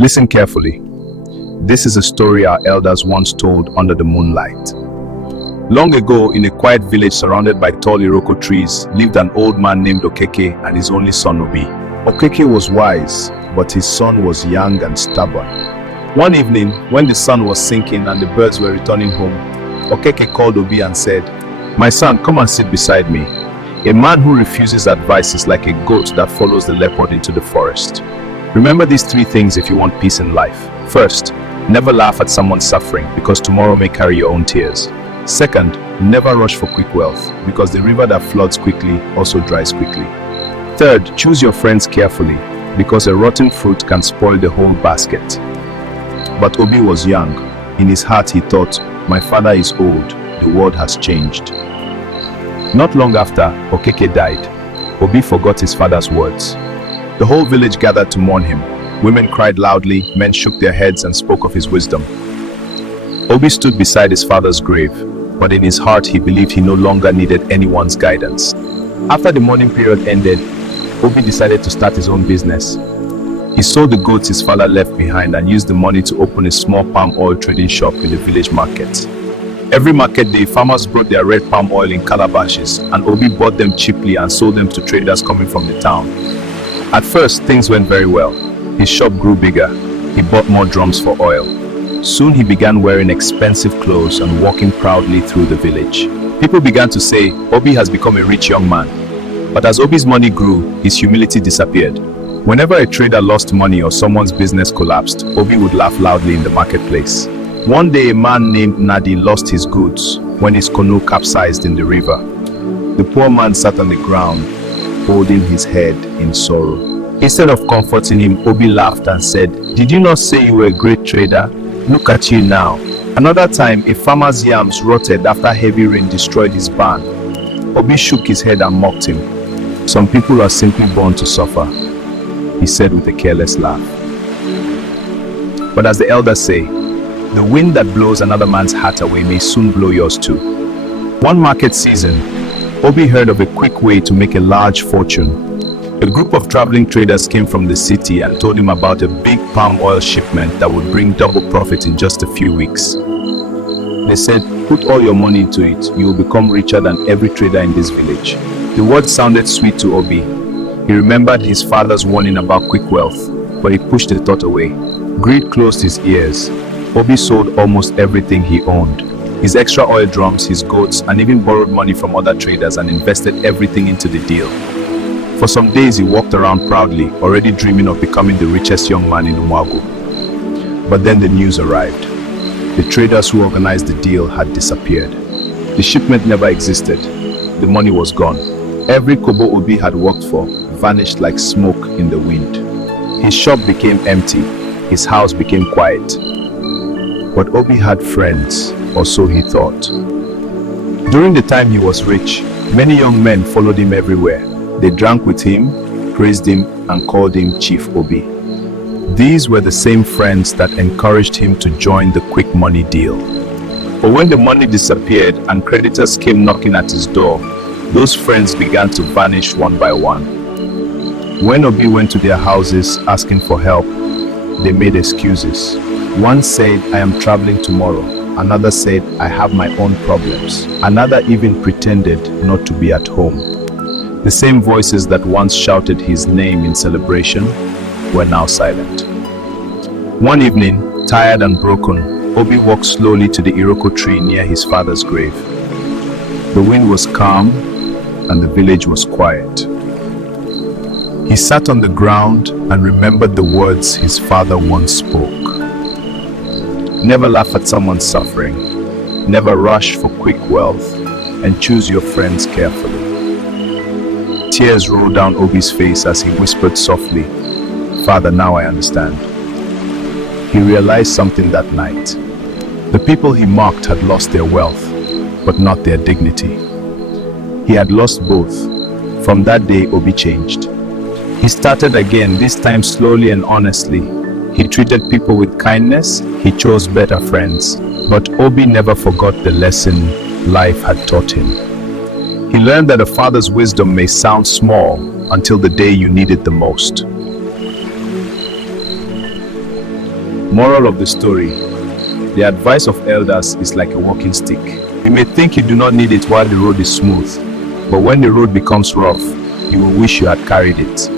Listen carefully. This is a story our elders once told under the moonlight. Long ago, in a quiet village surrounded by tall Iroko trees, lived an old man named Okeke and his only son Obi. Okeke was wise, but his son was young and stubborn. One evening, when the sun was sinking and the birds were returning home, Okeke called Obi and said, "My son, come and sit beside me. A man who refuses advice is like a goat that follows the leopard into the forest." Remember these three things if you want peace in life. First, never laugh at someone suffering because tomorrow may carry your own tears. Second, never rush for quick wealth because the river that floods quickly also dries quickly. Third, choose your friends carefully because a rotten fruit can spoil the whole basket. But Obi was young. In his heart he thought, "My father is old, the world has changed." Not long after, Okeke died. Obi forgot his father's words. The whole village gathered to mourn him. Women cried loudly, men shook their heads and spoke of his wisdom. Obi stood beside his father's grave, but in his heart he believed he no longer needed anyone's guidance. After the mourning period ended, Obi decided to start his own business. He sold the goats his father left behind and used the money to open a small palm oil trading shop in the village market. Every market day, farmers brought their red palm oil in calabashes, and Obi bought them cheaply and sold them to traders coming from the town. At first, things went very well. His shop grew bigger. He bought more drums for oil. Soon he began wearing expensive clothes and walking proudly through the village. People began to say, "Obi has become a rich young man." But as Obi's money grew, his humility disappeared. Whenever a trader lost money or someone's business collapsed, Obi would laugh loudly in the marketplace. One day a man named Nadi lost his goods when his canoe capsized in the river. The poor man sat on the ground, holding his head in sorrow. Instead of comforting him, Obi laughed and said, "Did you not say you were a great trader? Look at you now." Another time, a farmer's yams rotted after heavy rain destroyed his barn. Obi shook his head and mocked him. "Some people are simply born to suffer," he said with a careless laugh. But as the elders say, the wind that blows another man's heart away may soon blow yours too. One market season, Obi heard of a quick way to make a large fortune. A group of traveling traders came from the city and told him about a big palm oil shipment that would bring double profit in just a few weeks. They said, "Put all your money into it. You will become richer than every trader in this village." The words sounded sweet to Obi. He remembered his father's warning about quick wealth, but he pushed the thought away. Greed closed his ears. Obi sold almost everything he owned. His extra oil drums, his goats, and even borrowed money from other traders and invested everything into the deal. For some days he walked around proudly, already dreaming of becoming the richest young man in Umwagu. But then the news arrived. The traders who organized the deal had disappeared. The shipment never existed. The money was gone. Every kobo Obi had worked for vanished like smoke in the wind. His shop became empty. His house became quiet. But Obi had friends, or so he thought. During the time he was rich, many young men followed him everywhere. They drank with him, praised him, and called him Chief Obi. These were the same friends that encouraged him to join the quick money deal. But when the money disappeared and creditors came knocking at his door, those friends began to vanish one by one. When Obi went to their houses asking for help, they made excuses. One said, "I am traveling tomorrow." Another said, "I have my own problems." Another even pretended not to be at home. The same voices that once shouted his name in celebration were now silent. One evening, tired and broken, Obi walked slowly to the Iroko tree near his father's grave. The wind was calm and the village was quiet. He sat on the ground and remembered the words his father once spoke. Never laugh at someone's suffering. Never rush for quick wealth, and choose your friends carefully. Tears rolled down Obi's face as he whispered softly, "Father, now I understand." He realized something that night. The people he mocked had lost their wealth, but not their dignity. He had lost both. From that day, Obi changed. He started again, this time slowly and honestly. He treated people with kindness. He chose better friends. But Obi never forgot the lesson life had taught him. He learned that a father's wisdom may sound small until the day you need it the most. Moral of the story: the advice of elders is like a walking stick. You may think you do not need it while the road is smooth, but when the road becomes rough, you will wish you had carried it.